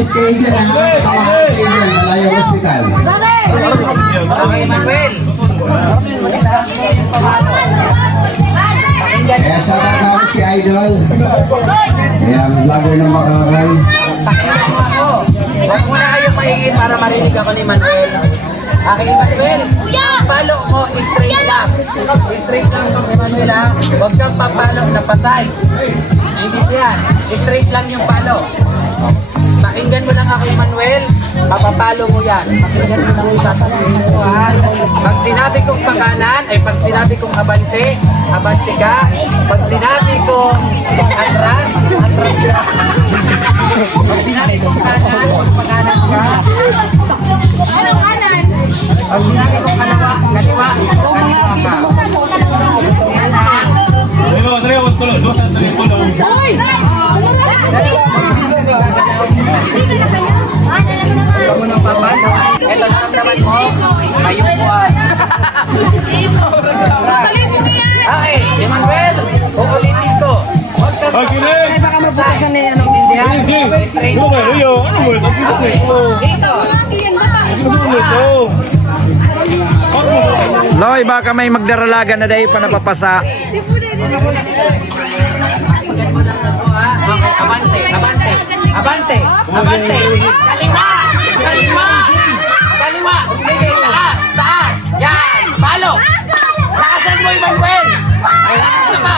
Angel ha. Tama, Angel, Malayang Hospital. Okay, Manuel. Kaya shoutout namin si Idol. Ayan, vlogger ng Makakay. Huwag muna kayo maingin para marinig ako ni Manuel. Okay, Manuel. Palo mo, straight lang. Straight lang ni Manuel ha. Huwag kang papalo na pasay. Hindi yan. Straight lang yung palo. Pakinggan mo lang ako, Manuel. Papapalo mo yan. Pakinggan mo lang yung sasabihin ko, ha? Pag sinabi kong pakanan, ay pag sinabi kong abante, abante ka. Pag sinabi kong atras, atras ka. Pag sinabi kong kanan, pakanan ka. Ah, kilig! baka mabukasan na yan ang tindihan. Hindi! Ano ano ba? Nagsusulit ko. Dito. Nagsusulit ko. Loy, baka may magdaralaga na dahil pa napapasa. Mo ha. Abante, abante, abante, abante. Kaliwa! Kaliwa! Kaliwa! Sige, taas, taas. Yan, palo. Lakasan mo, Emmanuel. Sama.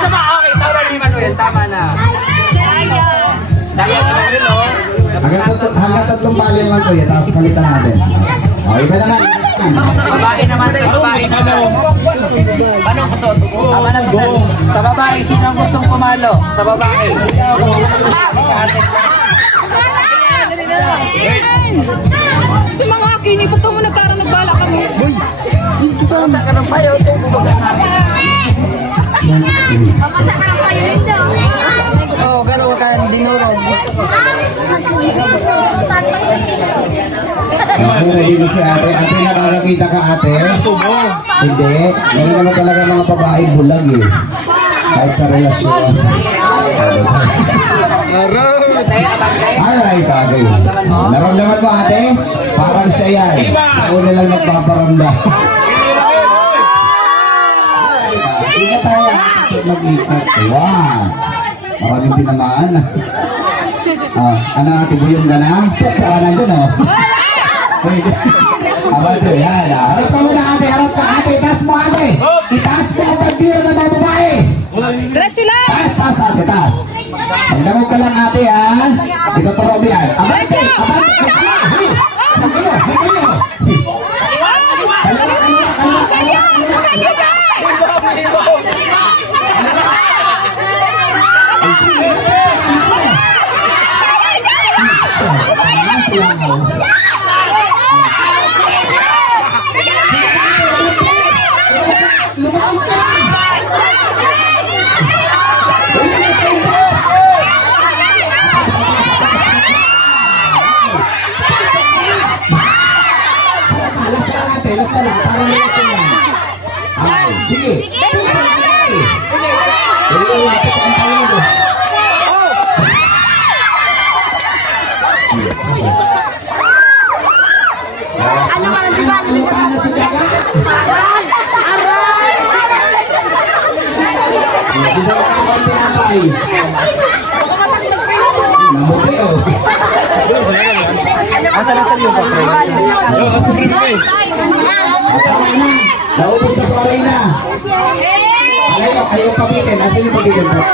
Sama, okay, tama na, Emmanuel. Tama na. Sayang, Emmanuel, oh. Hanggang, tatlo, hanggang tatlong bali lang kuya, tapos palitan natin. O, iba naman. Babae naman, sa babae naman. Ko sa Tama na to, sir. Sa babae, sino ang gustong pumalo? Sa babae. Si mga kini, ba't mo nagkaroon nagbala kami? Sa ka ng payo, ito bumaga Oo, gano'n ka dinurog. Okay, ready na si ate. Ate, nakakakita ka ate? Hindi. Meron naman talaga mga babae bulag eh. Kahit sa relasyon. Alright, bagay. Naramdaman mo ate? Parang siya yan. Sa una lang nagpaparamdam. Ingat tayo. Mag-ikat. Wow. Maraming tinamaan. Ah, ano ate, buyong ka na? Pukpa nandyan oh. Wait. Aba ito, yan ah. Harap ka muna ate, harap ka ate. Taas mo ate. Itaas mo ang pagdiro ng mga babae. Diretso lang! Taas, taas, ate, taas. Pagdamog ka lang ate ha. Ito to Robbie yan. Abante, abante. Hey, Kayo, hey, kayo. Kaliwa, kaliwa, kaliwa, kaliwa. Ay, sige. Taas lang, oh. Lumabas ka! Uy, nasa Alas na na lang, para asin lang. Ay, sige. Sige. Uy, lapit ang tayo nito. Ano ka nang diba? Ano si Daga? Sisalakan ang pinapay. Namuti oh. Asa na sa iyo pa, Tama na. Naubos na sa oray na. Ayaw, pabitin. Nasa yung pabitin po?